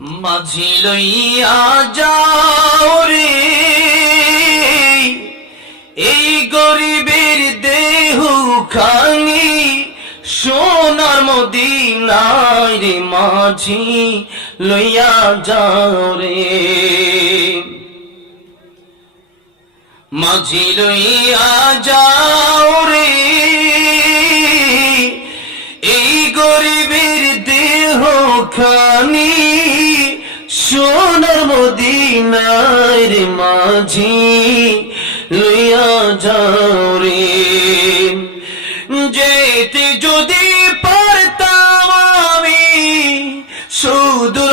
মাঝি লইয়া যাও রে এই গরিবের দেহ খানি সোনার মদিনায় রে মাঝি লইয়া যাও রে মাঝি লইয়া যাও রে এই গরিবের দেহ খানি সোনার মদিনায় রে মাঝি লইয়া যাও রে যেতে যদি পারতাম আমি সুদূর